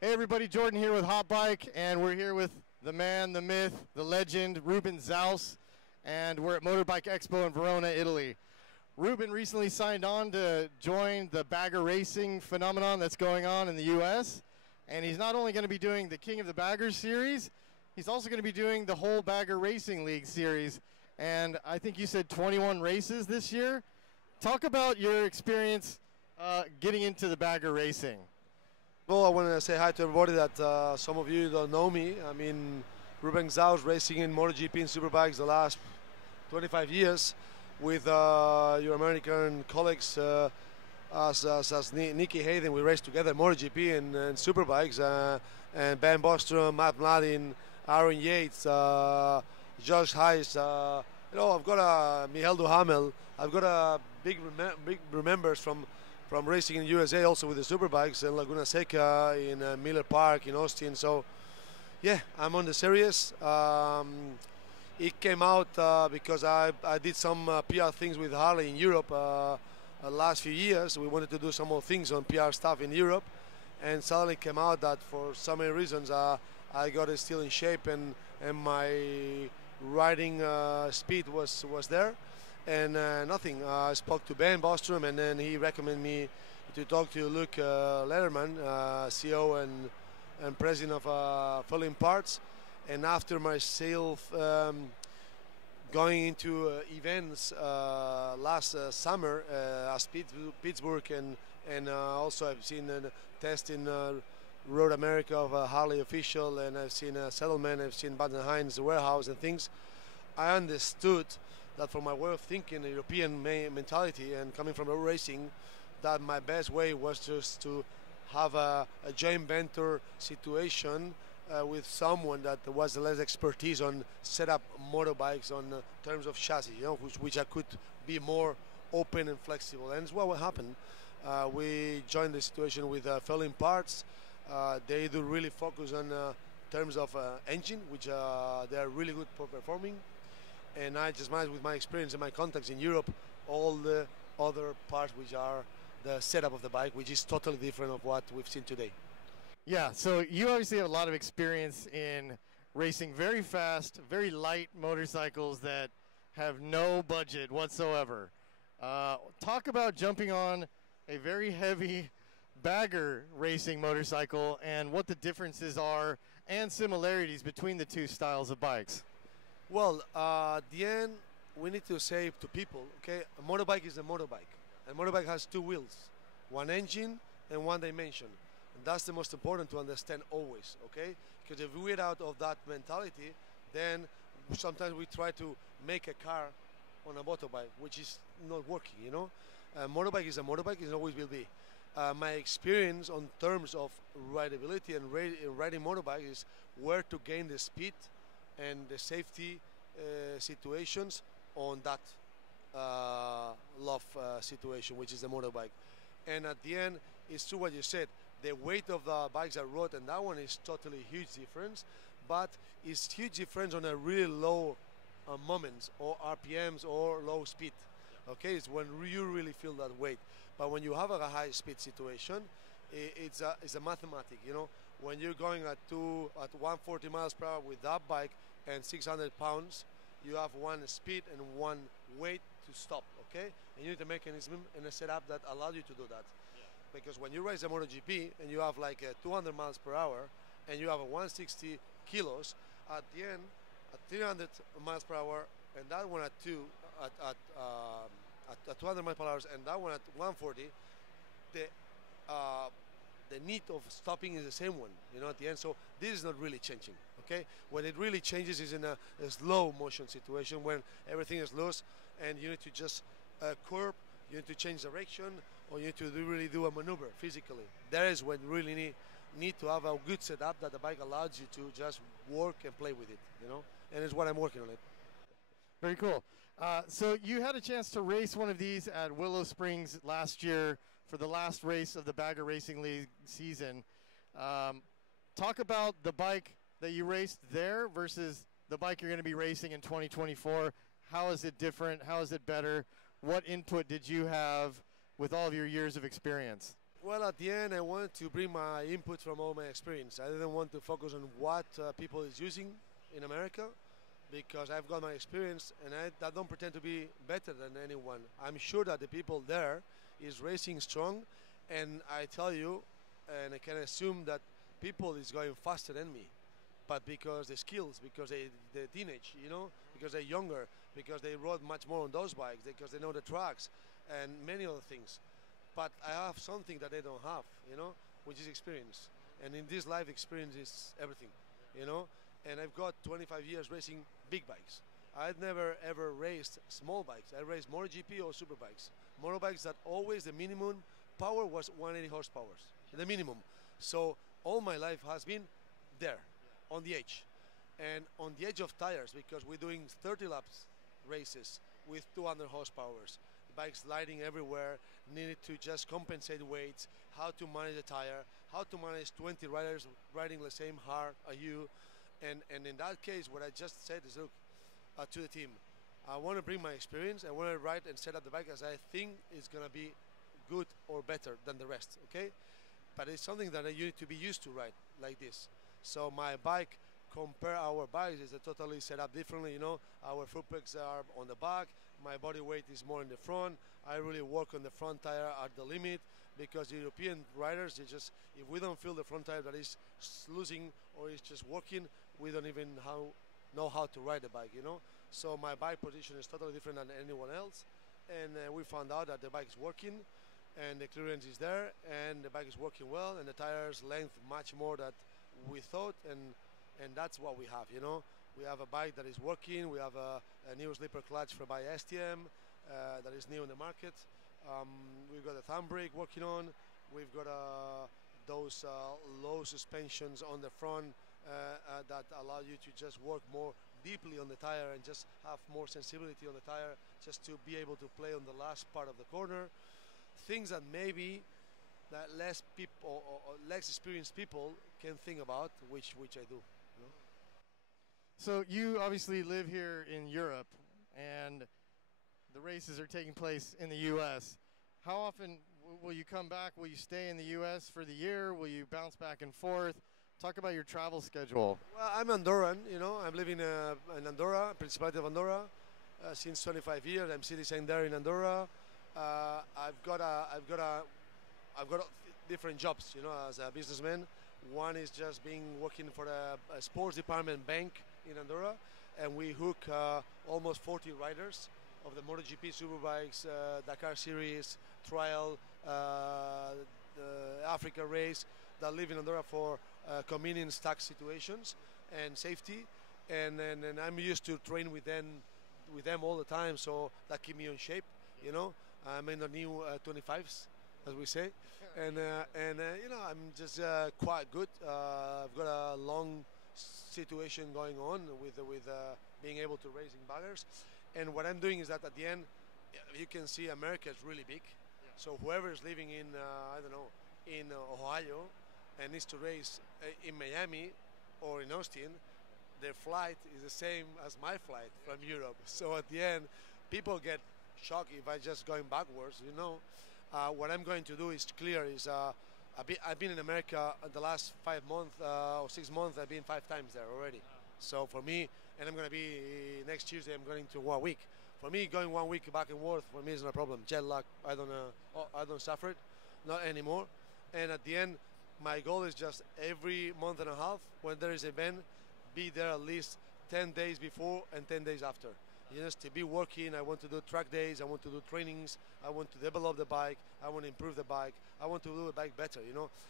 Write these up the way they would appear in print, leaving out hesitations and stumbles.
Hey everybody, Jordan here with Hot Bike, and we're here with the man, the myth, the legend, Ruben Xaus, and we're at Motor Bike Expo in Verona, Italy. Ruben recently signed on to join the bagger racing phenomenon that's going on in the US, and he's not only going to be doing the King of the Baggers series, he's also going to be doing the whole Bagger Racing League series, and I think you said 21 races this year. Talk about your experience getting into the bagger racing. Well, I want to say hi to everybody that some of you don't know me. I mean, Ruben Xaus racing in MotoGP and Superbikes the last 25 years with your American colleagues as Nicky Hayden. We raced together MotoGP and Superbikes, and Ben Bostrom, Matt Mladin, Aaron Yates, Josh Heiss. I've got Michael Duhamel. I've got a big remembers from racing in USA, also with the Superbikes in Laguna Seca, in Miller Park, in Austin. So, yeah, I'm on the series. It came out because I did some PR things with Harley in Europe last few years. We wanted to do some more things on PR stuff in Europe, and suddenly came out that for so many reasons I got it still in shape, and my riding speed was there. And nothing. I spoke to Ben Bostrom, and then he recommended me to talk to Luke Letterman, CEO and president of Feuling Parts. And after myself going into events last summer as Pittsburgh, and also I've seen a test in Road America of a Harley official, and I've seen a settlement, I've seen Bud & Heinz warehouse and things. I understood that for my way of thinking, the European mentality, and coming from road racing, that my best way was just to have a joint venture situation with someone that was less expertise on set up motorbikes on terms of chassis, which I could be more open and flexible. And it's what happened. We joined the situation with Feuling Parts. They do really focus on terms of engine, which they are really good for performing. And I just managed, with my experience and my contacts in Europe, all the other parts which are the setup of the bike, which is totally different of what we've seen today. Yeah, so you obviously have a lot of experience in racing very fast, very light motorcycles that have no budget whatsoever. Talk about jumping on a very heavy bagger racing motorcycle and what the differences are and similarities between the two styles of bikes. Well, at the end, we need to say to people, okay, a motorbike is a motorbike. And a motorbike has two wheels, one engine and one dimension. And that's the most important to understand always, okay? Because if we get out of that mentality, then sometimes we try to make a car on a motorbike, which is not working, A motorbike is a motorbike, it always will be. My experience on terms of rideability and riding motorbike is where to gain the speed and the safety situations on that situation, which is the motorbike. And at the end, it's true what you said. The weight of the bikes are road, and that one is totally huge difference. But it's huge difference on a really low moments or RPMs or low speed. Okay, it's when you really feel that weight. But when you have a high speed situation, it's a mathematic. When you're going at 140 miles per hour with that bike and 600 pounds, you have one speed and one weight to stop, okay? And you need a mechanism and a setup that allows you to do that. Yeah. Because when you race a MotoGP and you have like 200 miles per hour and you have a 160 kilos, at the end, at 300 miles per hour, and that one at 200 miles per hour, and that one at 140, the need of stopping is the same one, at the end. So this is not really changing, okay? When it really changes is in a slow motion situation when everything is loose and you need to just curb, you need to change direction, or you need to really do a maneuver physically. That is when you really need to have a good setup that the bike allows you to just work and play with it, And it's what I'm working on it. Very cool. So you had a chance to race one of these at Willow Springs last year for the last race of the Bagger Racing League season. Talk about the bike that you raced there versus the bike you're going to be racing in 2024. How is it different? How is it better? What input did you have with all of your years of experience? Well, at the end, I wanted to bring my input from all my experience. I didn't want to focus on what people is using in America, because I've got my experience, and I don't pretend to be better than anyone. I'm sure that the people there is racing strong, and I tell you, and I can assume that people is going faster than me, but because the skills, because they're teenage, because they're younger, because they rode much more on those bikes, because they know the tracks, and many other things. But I have something that they don't have, which is experience. And in this life, experience is everything, you know. And I've got 25 years racing big bikes. I've never ever raced small bikes. I raced MotoGP or Superbikes. Motorbikes that always the minimum power was 180 horsepower, the minimum. So all my life has been there, on the edge. And on the edge of tires, because we're doing 30 laps races with 200 horsepower. Bikes sliding everywhere, needed to just compensate weights, how to manage the tire, how to manage 20 riders riding the same hard as you. And in that case, what I just said is, look, to the team, I want to bring my experience, I want to ride and set up the bike as I think is going to be good or better than the rest, okay? But it's something that you need to be used to ride like this. So my bike, compare our bikes, is totally set up differently, Our foot pegs are on the back, my body weight is more in the front. I really work on the front tire at the limit, because European riders, if we don't feel the front tire that is losing or is just working, we don't even know how to ride the bike, So my bike position is totally different than anyone else, and we found out that the bike is working, and the clearance is there, and the bike is working well, and the tires length much more than we thought, and that's what we have, We have a bike that is working. We have a new slipper clutch by STM that is new in the market. We've got a thumb brake working on. We've got those low suspensions on the front that allow you to just work more deeply on the tire and just have more sensibility on the tire, just to be able to play on the last part of the corner. Things that maybe that less people or less experienced people can think about, which I do. So you obviously live here in Europe, and the races are taking place in the U.S. How often will you come back? Will you stay in the U.S. for the year? Will you bounce back and forth? Talk about your travel schedule. Well, I'm Andorran, I'm living in Andorra, Principality of Andorra, since 25 years. I'm citizen there in Andorra. I've got different jobs, as a businessman. One is just working for a sports department bank in Andorra, and we hook almost 40 riders of the MotoGP, Superbikes, Dakar Series, Trial, the Africa race, that live in Andorra for convenience tax situations and safety, and I'm used to train with them all the time, so that keep me in shape, I'm in the new 25s, as we say, and I'm just quite good. I've got a long situation going on with being able to race in baggers, and what I'm doing is that at the end, you can see America is really big. Yeah. So whoever is living in in Ohio and needs to race in Miami or in Austin, their flight is the same as my flight from Europe. So at the end, people get shocked if I just going backwards. What I'm going to do is clear. I've been in America the last 5 months or 6 months. I've been 5 times there already. So for me, and I'm going to be next Tuesday. I'm going to 1 week. For me, going 1 week back and forth for me is no problem. Jet lag, I don't suffer it, not anymore. And at the end, my goal is just every month and a half, when there is an event, be there at least 10 days before and 10 days after. Just to be working. I want to do track days. I want to do trainings. I want to develop the bike. I want to improve the bike. I want to do the bike better.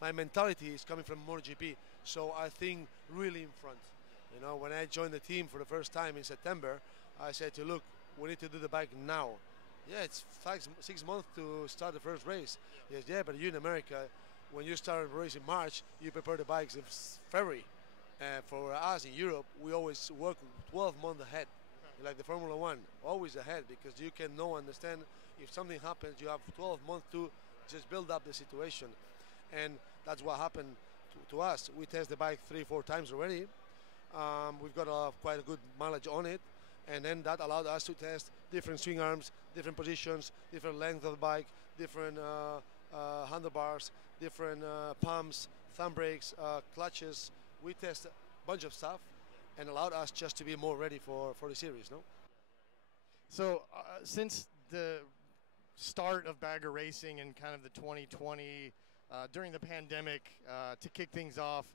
My mentality is coming from MotoGP, so I think really in front. When I joined the team for the first time in September, I said to look, we need to do the bike now. Yeah, it's 6 months to start the first race. Yes, yeah, but you in America, when you start a race in March, you prepare the bikes in February. For us in Europe, we always work 12 months ahead. Like the Formula One, always ahead, because you can understand if something happens, you have 12 months to just build up the situation. And that's what happened to us. We test the bike 3-4 times already. We've got quite a good mileage on it, and then that allowed us to test different swing arms, different positions, different length of the bike, different handlebars, different pumps, thumb brakes, clutches. We test a bunch of stuff and allowed us just to be more ready for the series, no? So since the start of bagger racing in kind of the 2020, during the pandemic, to kick things off,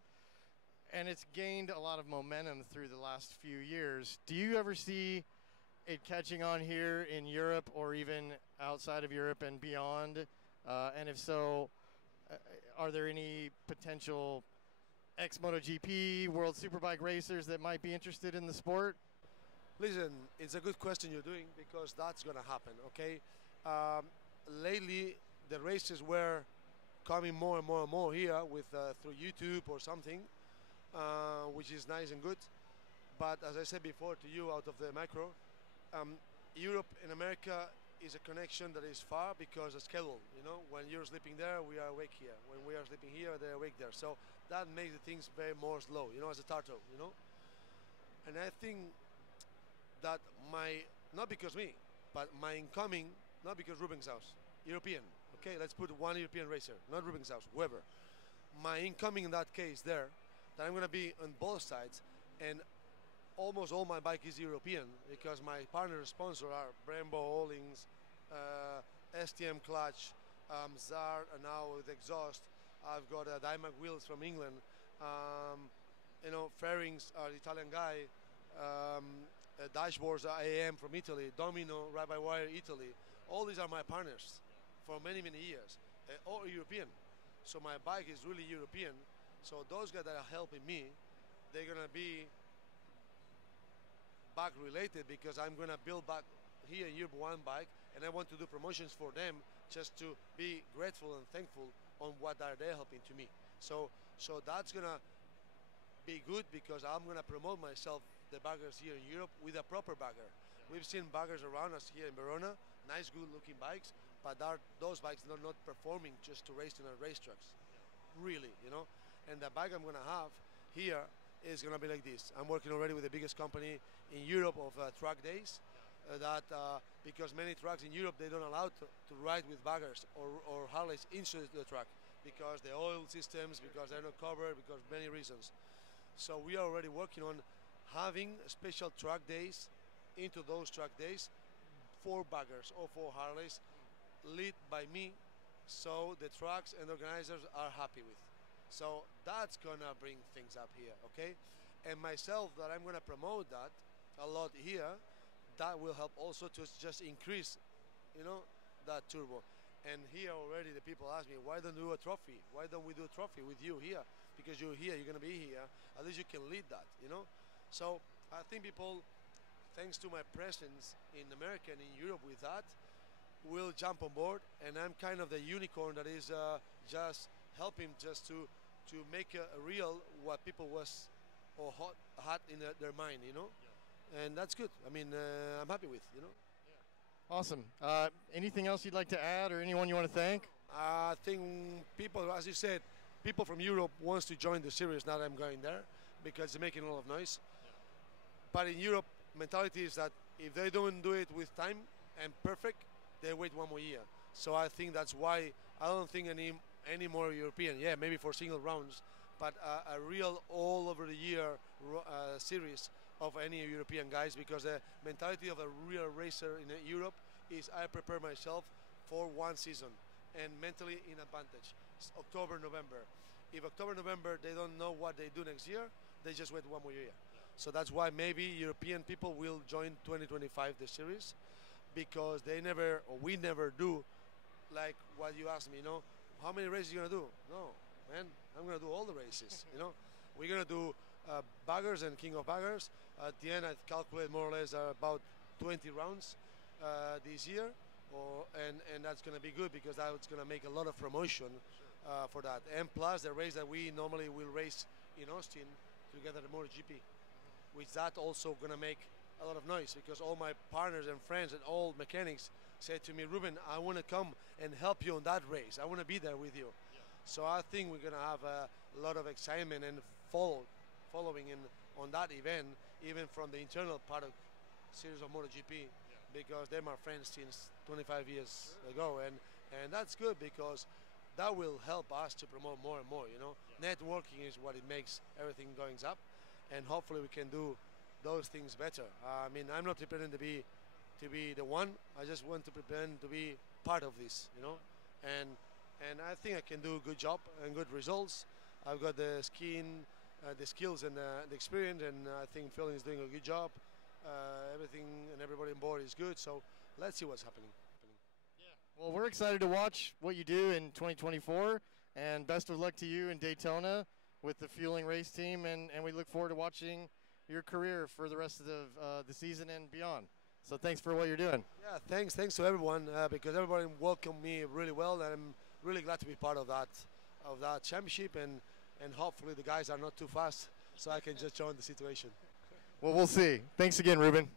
and it's gained a lot of momentum through the last few years, do you ever see it catching on here in Europe or even outside of Europe and beyond? And if so, are there any potential ex-MotoGP, World Superbike racers that might be interested in the sport? Listen, it's a good question you're doing because that's going to happen, okay? Lately, the races were coming more and more and more here with through YouTube or something, which is nice and good. But as I said before to you out of the micro, Europe and America is a connection that is far because of schedule. You know, when you're sleeping there, we are awake here. When we are sleeping here, they're awake there. So that makes the things very more slow. You know, as a turtle. You know, and I think that not because me, but my incoming, not because Ruben Xaus, European. Okay, let's put one European racer, not Ruben Xaus, whoever. My incoming in that case there, that I'm going to be on both sides, and almost all my bike is European because my partner sponsor are Brembo, Holdings, STM Clutch, Zar, and now with exhaust. I've got Dymac wheels from England. You know, fairings are Italian guy. Dashboards are AM from Italy. Domino, Ride-by-Wire, Italy. All these are my partners for many, many years, all European. So my bike is really European. So those guys that are helping me, they're gonna be back related because I'm gonna build back here in Europe one bike, and I want to do promotions for them just to be grateful and thankful on what are they helping to me. So that's gonna be good because I'm gonna promote myself, the baggers here in Europe, with a proper bagger. We've seen baggers around us here in Verona, nice, good-looking bikes, but those bikes are not performing just to race in our racetracks, really, you know. And the bike I'm gonna have here is gonna be like this. I'm working already with the biggest company in Europe of track days. Because many tracks in Europe, they don't allow to ride with baggers or Harleys into the track because the oil systems, because they're not covered, because many reasons. So we are already working on having special track days into those track days for baggers or for Harleys, led by me, so the tracks and organizers are happy with. So that's gonna bring things up here, okay? And myself, that I'm gonna promote that a lot here, that will help also to just increase, you know, that turbo. And here already the people ask me, why don't we do a trophy? Why don't we do a trophy with you here? Because you're here, you're gonna be here, at least you can lead that, you know? So I think people, thanks to my presence in America and in Europe with that, will jump on board, and I'm kind of the unicorn that is just helping just to make a real what people was or had in their mind, you know? Yeah. And that's good. I mean, I'm happy with, you know? Yeah. Awesome. Anything else you'd like to add or anyone you want to thank? I think people, as you said, people from Europe wants to join the series now that I'm going there because it's making a lot of noise. Yeah. But in Europe, mentality is that if they don't do it with time and perfect, they wait one more year. So I think that's why I don't think any more European. Yeah, maybe for single rounds, but a real all over the year series of any European guys, because the mentality of a real racer in Europe is I prepare myself for one season and mentally in advantage. It's October, November. If October, November they don't know what they do next year, they just wait one more year. So that's why maybe European people will join 2025 the series, because they never, or we never do like what you asked me, you know, how many races are you gonna do? No, man, I'm gonna do all the races, you know. We're gonna do baggers and king of baggers. At the end, I calculate more or less about 20 rounds this year, and that's gonna be good because that's gonna make a lot of promotion for that. And plus the race that we normally will race in Austin together, the MotoGP, which that also gonna make a lot of noise because all my partners and friends and all mechanics said to me, Ruben, I want to come and help you on that race. I want to be there with you. Yeah. So I think we're going to have a lot of excitement and following on that event, even from the internal part of series of MotoGP, because they're my friends since 25 years ago. And that's good because that will help us to promote more and more. You know, networking is what it makes everything going up, and hopefully we can do those things better. I mean, I'm not pretending to be the one. I just want to pretend to be part of this. You know, and I think I can do a good job and good results. I've got the skin, the skills, and the experience, and I think Feuling is doing a good job. Everything and everybody on board is good. So let's see what's happening. Well, we're excited to watch what you do in 2024, and best of luck to you in Daytona with the Feuling race team, and we look forward to watching your career for the rest of the season and beyond. So thanks for what you're doing. Yeah, thanks to everyone because everybody welcomed me really well, and I'm really glad to be part of that championship, and hopefully the guys are not too fast, so I can just join the situation. Well, we'll see. Thanks again, Ruben.